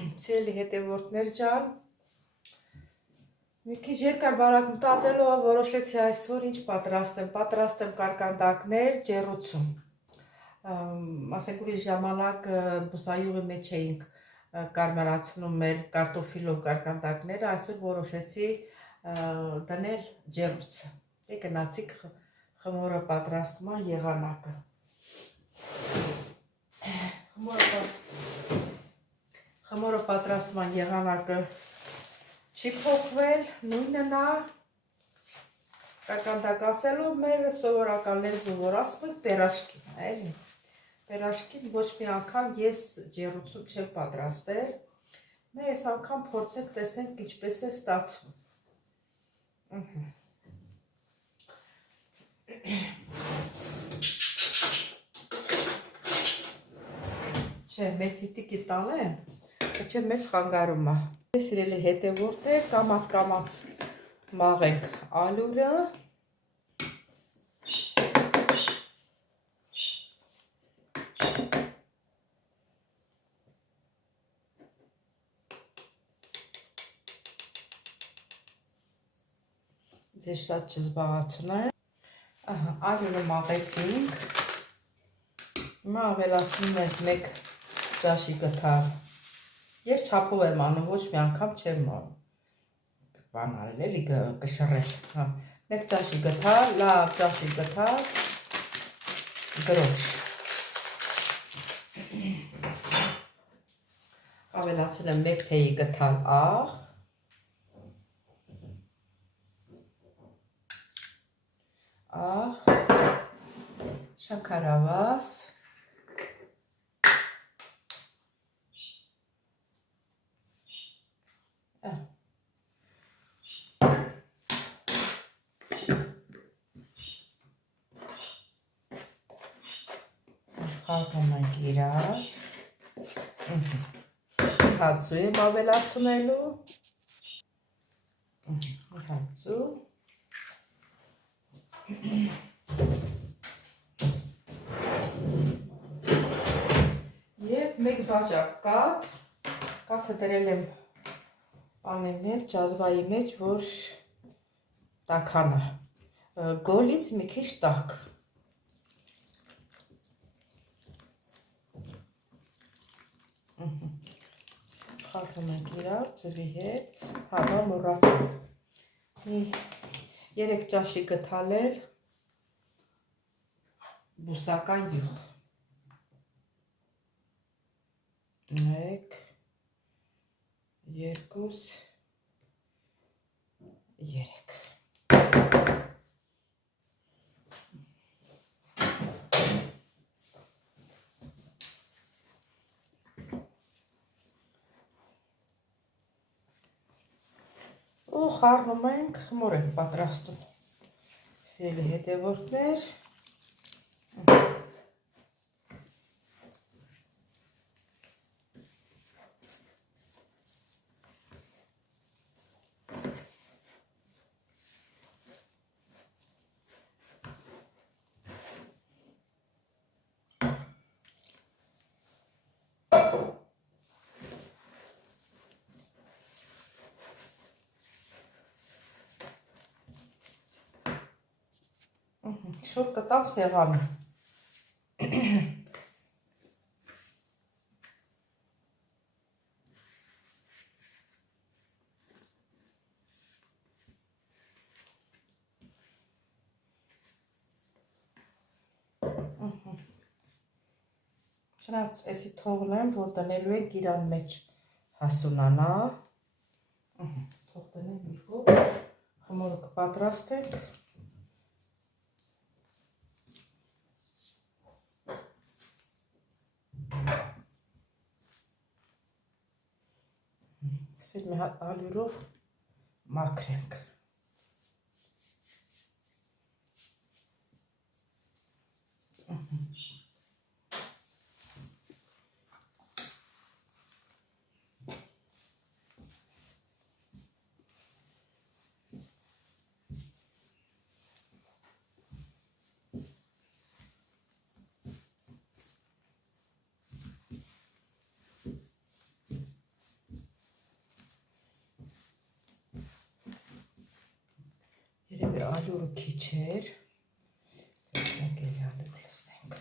Սիրելի հետևորդներ ջան, մի քիչ երկար բարակ մտածելով որոշեցի այսօր ինչ պատրաստեմ կարկանդակներ ջեռուցում, ասենք ուրիշ ժամանակ բուսայուղի մեջ էինք կարմրացնում մեր կարտոֆիլով կարկանդակները, այսօր որոշեցի դնել ջեռուցը, գնացիք խմորը պատրաստման եղանակը, խմորը պատրաստման եղանակը չի փոխվել, նույնն է, կարկանդակ ասելով մեր սովորական լեզու, որ ասում ենք պերաշկին, էլի, պերաշկին ոչ մի անգամ ես ջեռուցում չեմ պատրաստել, մեր այս անգամ փորձենք տեսնենք ինչպես է ստացվում, չէ, մեծիտիկի տալեմ, չէ մեզ խանգարում է, սիրելի հետևորդներ, կամաց մաղենք ալուրը, ձեզ շատ չզբաղացնեմ, ալուրը մաղեցինք, հիմա ավելացնում ենք մեկ ճաշի գթալ, ես չափով եմ անում, ոչ մի անգամ չեմ անում, բան արել էլի կշռել, մեկ ճաշի գթալ, լավ ճաշի գթալ, գրոշ, ավելացել եմ մեկ թեյի գթալ աղ, շաքարավազ, խառնում ենք իրար, հացու եմ ավելացնելու, հացու, և մեկ բաժակ կաթը դրել եմ պանի մեջ, ջազվայի մեջ, որ տաքանա, գոլից մի քիչ տաք, խառնում ենք իրար, ձվի հետ, բա մոռացա, մի 3 ճաշի գթալել բուսական յուղ, 1, 2, 3, ու խառնում ենք, խմոր ենք պատրաստում, սիրելի հետևորդներ, շուտ կտամ սեղանը, չնայած էսի թողնեմ, որ դնելու ենք իրան մեջ հասունանա, թող դնեմ մի կողմ, խմորը կպատրաստենք, սիր մի հատ ալյուրով մաքրենք, ջուրը քիչ էր։ Եկել ալիք լստենք։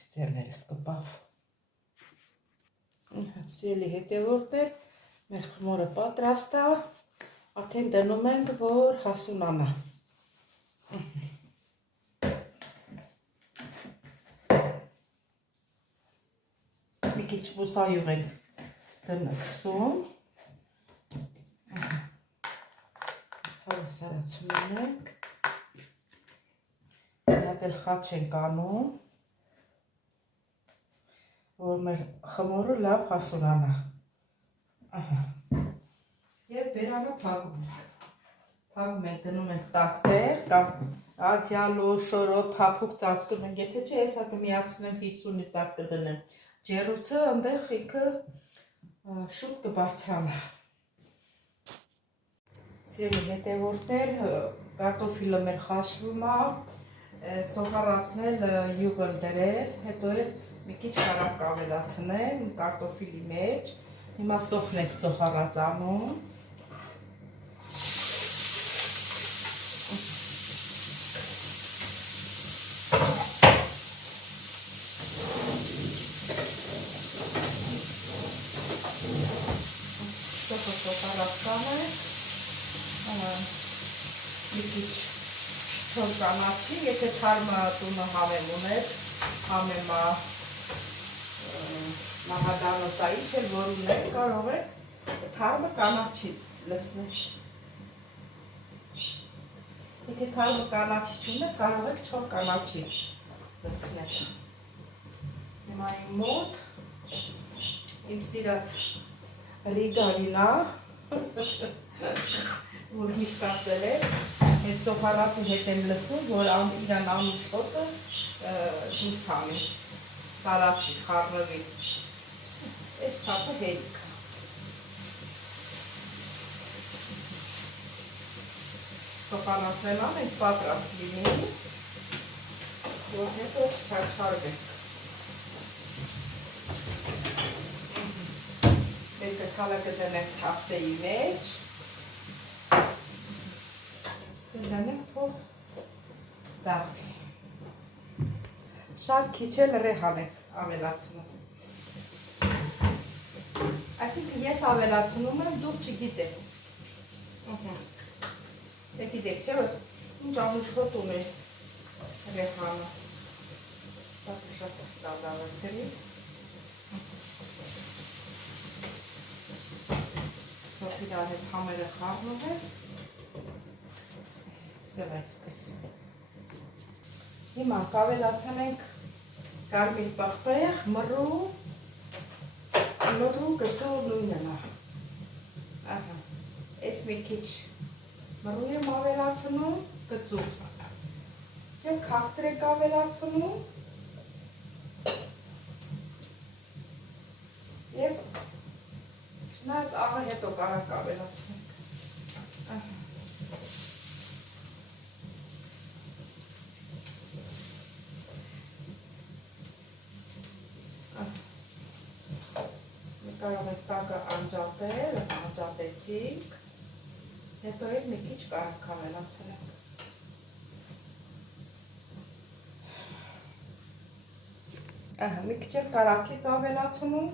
Ստերներս կպավ։ Սիրելի հետևորդներ, մեր խմորը պատրաստ է, արդեն դնում ենք, որ հասունանա։ Մի քիչ բուսայուղ ենք դնքսում։ Հավասարացնում ենք։ Հատ էլ խաչ ենք անում, որ մեր խմորը լավ հասունանա։ Եվ բերանը փակում ենք։ Փակում ենք, դնում ենք տաք տեղ, կամ ադյալո, շորո, փափուկ ծածկում ենք, եթե չէ, հեսա կմիացնեմ 50-ի տակ կդնեմ։ Ջեռուցը ընդեղ ինքը շուտ կբարձրանա։ Սիրելի հետևորդներ, կարտոֆիլը մեր խաշվում է, սոխառացնել յուղը դրել, հետո մի քիչ շարակ ավելացնել կարտոֆիլի մեջ, հիմա սոխն ենք սոխառած անում։ Սոխառացանը մի քիչ թոր կանացի, եթե թարմը տունը համեմ ուներ, համեմա մահադանոցա ինչ էլ որ ուներ, կարող եք թարմը կանաչի լցնել։ Եթե թարմը կանաչի չունեք, կարող եք չոր կանաչի լցնել։ Հիմա իմ մոտ իմ սիրած ռիգալինա, որ միշտ ասել է, այս սոխառացի հետ եմ լցնում, որ իրան անուշ հոտը դուրս հանի, սարացի, խառնվի, այս չափը հերիք։ Սոխառացնելան ենք պատրաստ լինի, որ հետո չչարչարվենք։ Մեկը թալը կդնենք թապսեի մեջ, սնդանենք թող դաղվի։ Շատ քիչ էլ ռեհան ենք ավելացնում։ Այսինքն ես ավելացնում եմ, դուք չգիտեք։ Դե գիտեք, չէ՞ որ ինչ անուշ հոտ ունի ռեհանը։ Շատ դադարեցրի։ Իրար հետ համերը խառնում է, սև այսպես։ Հիմա կավելացնենք կարմիր պղպեղ, մռու գծու նույնն է։ Այս մի քիչ մռու եմ ավելացնում, գծու։ Եվ քաղցր ենք ավելացնում։ Եվ նայած աղը հետո կարակ ավելացնենք։ Կարող եք տակը անջատել, անջատեցինք, հետո էլ մի քիչ կարակ ավելացնենք։ Մի քիչ էլ կարակի ավելացնում։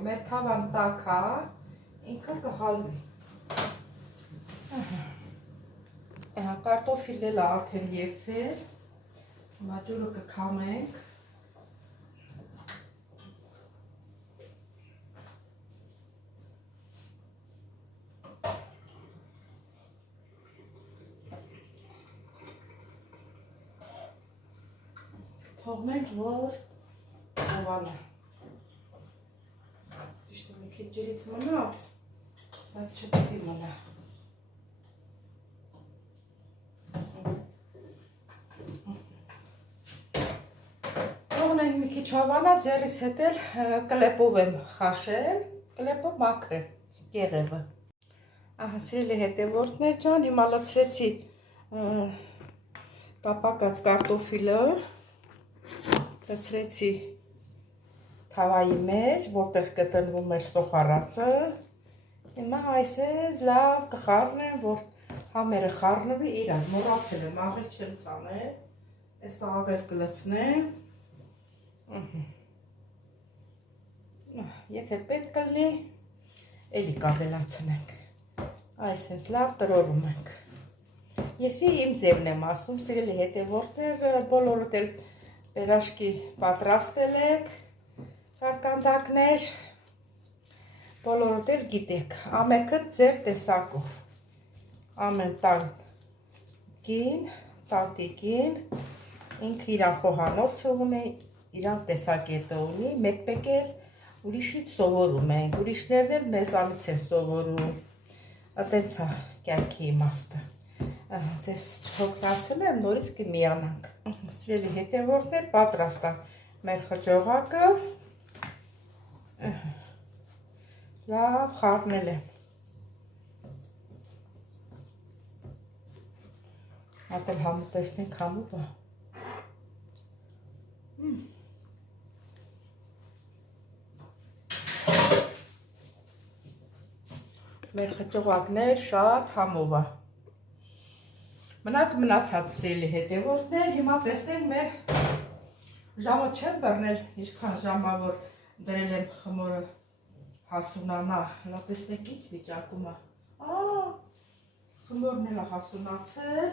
Մեր թավան տաք է, ինքը կհալվի։ Կարտոֆիլն էլ արդեն եփվել, հիմա ջուրը կքամենք։ թողնենք, որ հովանա։ Ճիշտ մի քիչ ջրից մնաց, բայց չպետք է մնա։ Թողնենք մի քիչ հովանա, ձեռիս հետ էլ կլեպով եմ խաշել, կլեպով մաքրել կեղևը։ Ահա, սիրելի հետևորդներ ջան, հիմա լցրեցի տապակած կարտոֆիլը, լցրեցի թավայի մեջ, որտեղ կտնվում էր սոխարածը։ Հիմա այսպես լավ կխառնեմ, որ համերը խառնվի իրար, մոռացել եմ, աղել չեմ ցանել, այս աղել կլցնեմ։ Եթե պետք կլինի, էլի կավելացնենք։ Այսպես լավ տրորում ենք։ Եսի իմ ձևն եմ ասում, սիրելի հետևորդներ, բոլորդ էլ պերաշկի պատրաստել եք, կարկանդակներ, բոլորդ էլ գիտեք, ամենքը ձեր տեսակով, ամեն տան կին, տատիկին, ինքը իրան խոհանոցը ունի, իրան տեսակետը ունի, մեկ-մեկ էլ ուրիշից սովորում ենք, ուրիշներն էլ մեզանից են սովորում, ատենց է կյանքի իմաստը, ձեզ չհոգնացել եմ, նորից կմիանանք, սիրելի հետևորդներ, պատրաստ է մեր խճողակը, լավ խառնել եմ, ատել համը տեսնենք համուվա, մեր խճողակներ շատ համով է, մնացած սիրելի հետևորդներ, հիմա տեսնենք մեր ժամը չեմ բռնել, ինչքան ժամա որ դրել եմ խմորը հասունանա, հլա տեսնենք ինչ վիճակում է, խմորն էլ է հասունացել,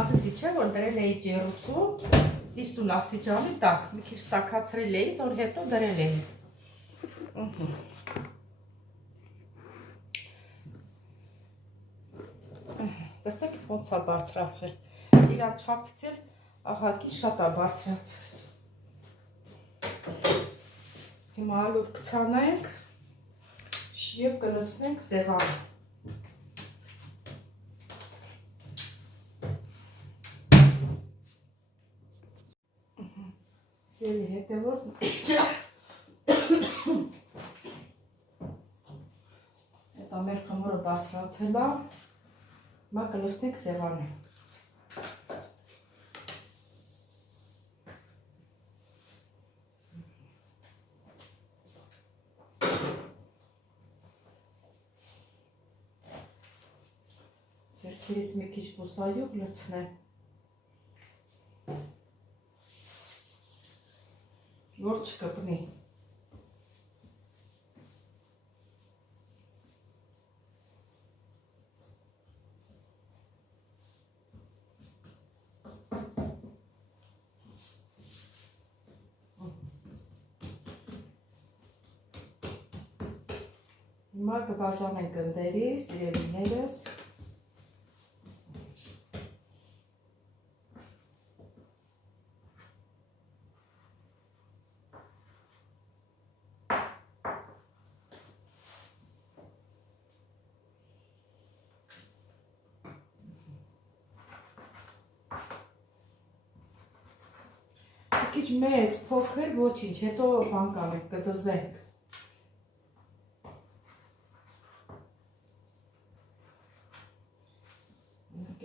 ասեցի չէ, որ դրել էի ջեռուցում 50 աստիճանի տակ, մի քիչ տաքացրել էի, որ հետո դրել էի, տեսեք ոնց է բարձրացել, իրան չափից էլ ահագին շատ է բարձրացել, հիմա ալուր կցանենք և կլցնենք սեղանը, սիրելի հետևորդներ, հետո մեր խմորը բարձրացել է, հիմա կլցնենք սեղանը, ձեռքերից մի քիչ բուսայուղ լցնեմ, որ չկպնի, հիմա կբաժանենք ընտերի, սիրելիներս, քիչ մեծ, փոքր, ոչինչ, հետո բան կանենք, կդզենք,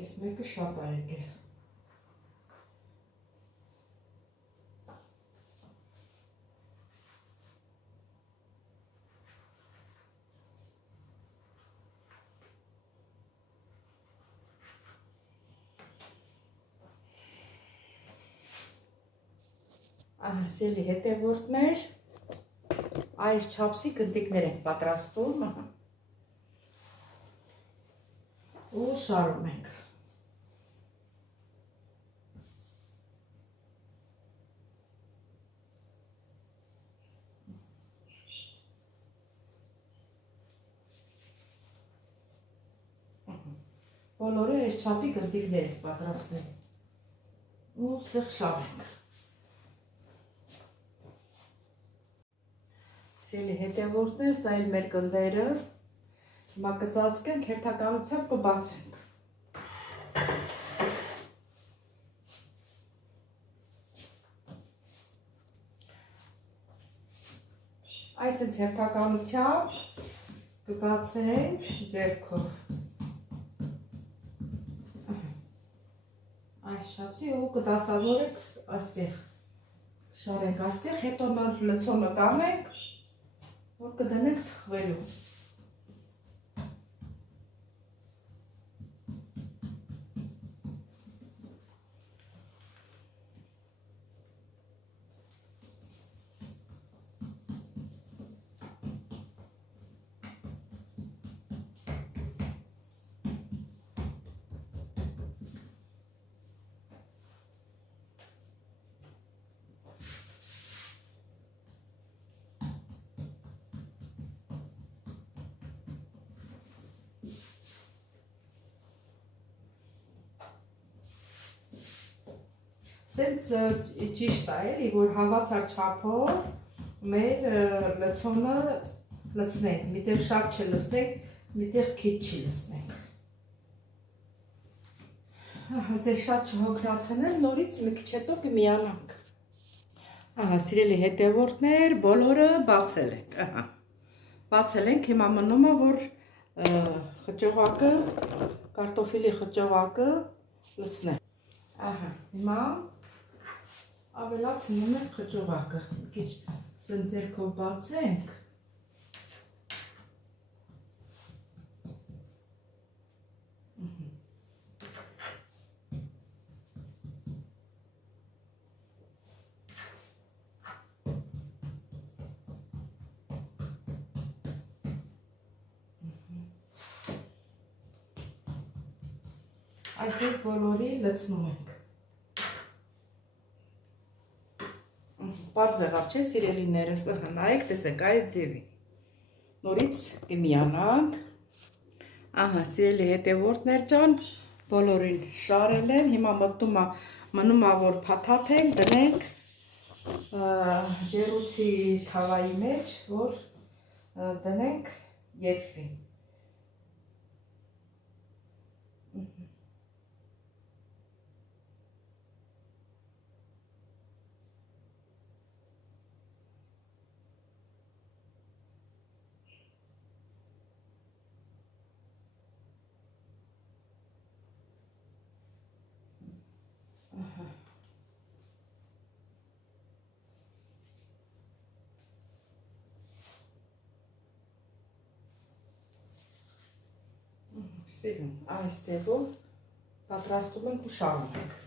Այս մեկը շատ է եկել, սիրելի հետևորդներ, այս չափսի կնտիկներ ենք պատրաստում ու շարում ենք։ Բոլորը այս չափի կնտիկներ ենք պատրաստել։ ու սեղ շարենք։ Սիրելի հետևորդներ, սա էլ մեր գնդերը, հիմա կծածկենք, հերթականությամբ կբացենք։ Այսինքն հերթականությամբ կբացենք ձեռքով։ Այս շապսի ու կդասավորենք այստեղ, շարենք այստեղ, հետո նոր լցոնը կանենք, որ կդնենք թխվելու։ Սենց ճիշտ է, էլի, որ հավասար չափով մեր լցոնը լցնենք, միտեղ շատ չլցնենք, միտեղ քիչ չլցնենք։ Ձեզ շատ չհոգնացնեմ, նորից մի քիչ հետո կմիանանք։ Ահա, սիրելի հետևորդներ, բոլորը բացել ենք, ահա։ Բացել ենք, հիմա մնում է, որ խճողակը, կարտոֆիլի խճողակը լցնենք։ Ահա, հիմա ավելացնում ենք խճողակը, մի քիչ սենց ձեռքով բացենք։ Այսինքն բոլորի լցնում ենք։ Պարզ եղավ, չէ, սիրելիներս, նայեք, տեսեք այդ ձևի։ Նորից կմիանանք։ Ահա, սիրելի հետևորդներ ջան, բոլորին շարել եմ, հիմա մնում է, որ փաթաթենք, դնենք ջեռուցի թավայի մեջ, որ դնենք եփվի։ Սիրում, այս ձևով պատրաստում ենք ու շարում ենք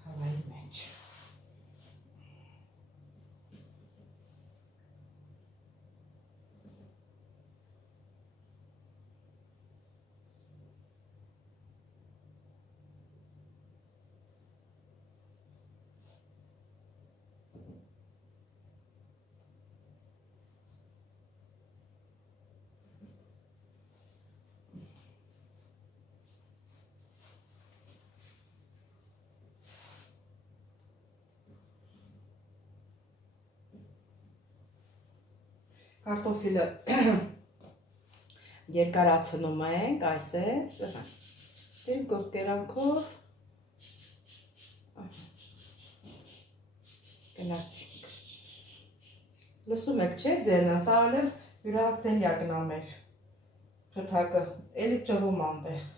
թավայի մեջ։ Կարտոֆիլը երկարացնում ենք, այս է, սրան կողքերանքով գնացինք։ Լսում եք, չէ, ձենը, տալ եմ հյուրասենյակն ամեր, խթակը, էլի ճռում անտեղ։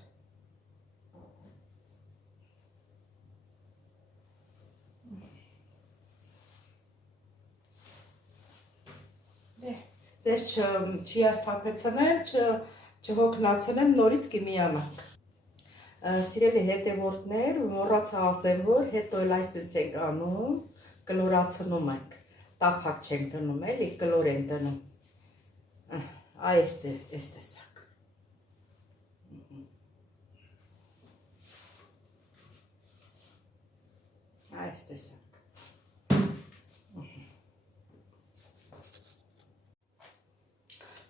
Ձեզ չհիասթափեցնեմ, չհոգնացնեմ, նորից կմիանանք։ Սիրելի հետևորդներ, մոռացա ասեմ, որ հետո էլ այսպես ենք անում, կլորացնում ենք, տափակ չենք դնում, էլի կլոր ենք դնում։ Այս տեսակ։ Այս տեսակ։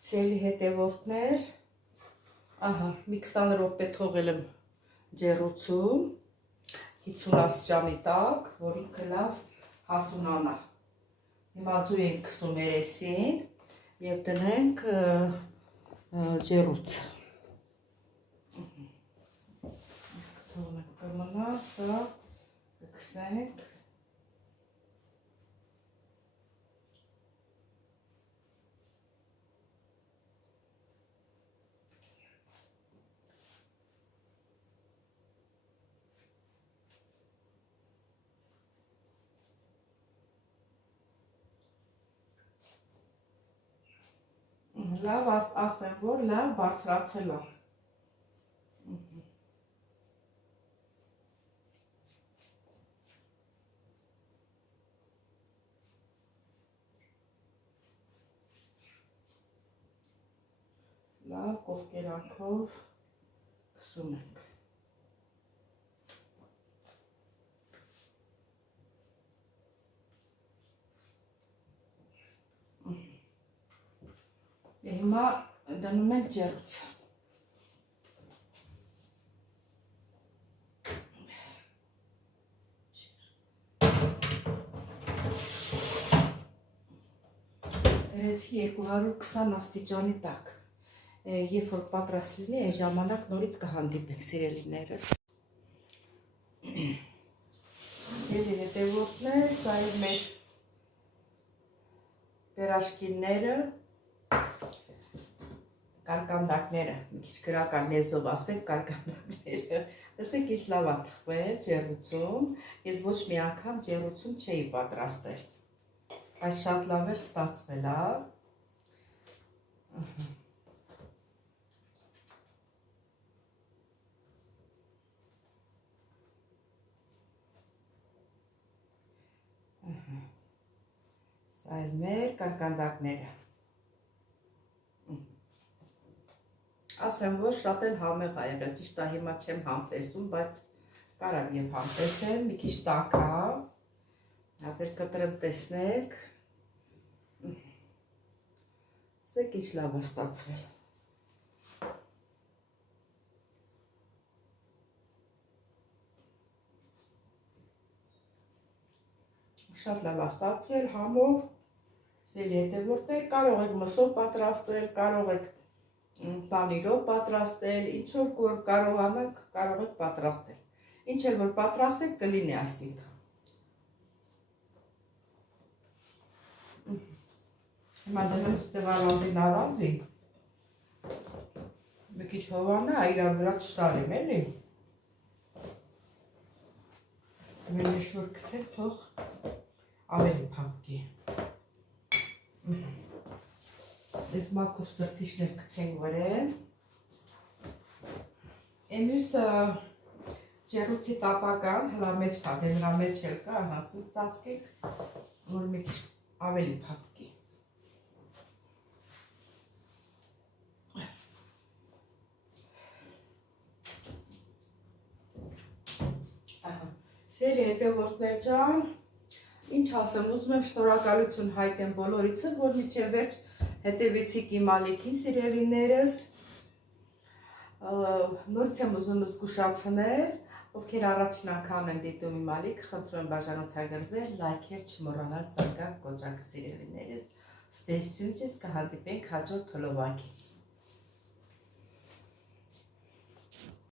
Սիրելի հետևորդներ, ահա, մի 20 րոպե թողել եմ ջեռուցում, 50 աստիճանի տակ, որ ինքը լավ հասունանա։ Հիմա ձու ենք քսում երեսին եւ դնենք ջեռուց։ Թողնենք կմնա, սա կքսենք։ Լավ ասեմ, որ լավ բարձրացել է։ Լավ կողկերանքով քսում ենք։ Հիմա դնում ենք ջեռուց։ Դրեցի 220 աստիճանի տակ։ Երբ որ պատրաստ լինի, այն ժամանակ նորից կհանդիպենք սիրելիներս։ Սիրելի հետևորդներ, սա է մեր պերաշկիները, կարկանդակները, մի քիչ գրական լեզվով ասենք կարկանդակները։ Լսեք ինչ լավ է թխվել ջեռուցում, ես ոչ մի անգամ ջեռուցում չէի պատրաստել, բայց շատ լավ էր ստացվել, Սա էլ մեր կարկանդակները։ Ասեմ, որ շատ էլ համեղ ա եղել, ճիշտ է հիմա չեմ համտեսում, բայց կարամ եւ համտեսեմ, մի քիչ տաք ա, հատ էլ կտրեմ տեսնեք, ասեք ինչ լավ ա ստացվել։ Շատ լավ ա ստացվել, համով, սիրելի հետևորդներ, կարող եք մսով պատրաստել, կարող եք պանիրով պատրաստել, ինչ որ կարողանանք, կարող եք պատրաստել։ Ինչ էլ որ պատրաստեք կլինի այսինքն։ Հիմա դնում ստեղ առանձին առանձին։ Մի քիչ հովանա, իրար վրա չտարեմ, էլի։ Մենի շուր գցեք, թող ավելի փափկի։ Ես մաքուր սրբիչներ գցենք վրեն։ Էմյուսը ջեռուցի տապական, հլա մեջ տա, դե նրա մեջ էլ կա, հասին ծածկենք, որ մի քիչ ավելի փափկի։ Սիրելի հետևորդներ ջան, ինչ ասեմ, ուզում եմ շնորհակալություն հայտնեմ բոլորիցս, որ մինչև վերջ հետևեցիք իմ ալիքին, սիրելիներս, նորից եմ ուզում զգուշացնել, ովքեր առաջին անգամ են դիտում իմ ալիք, խնդրում եմ բաժանորդագրվել, լայքեր չմոռանալ, ծաղկալ կոճակ, սիրելիներս, ստեսություն, կհանդիպենք հաջորդ հոլովակի։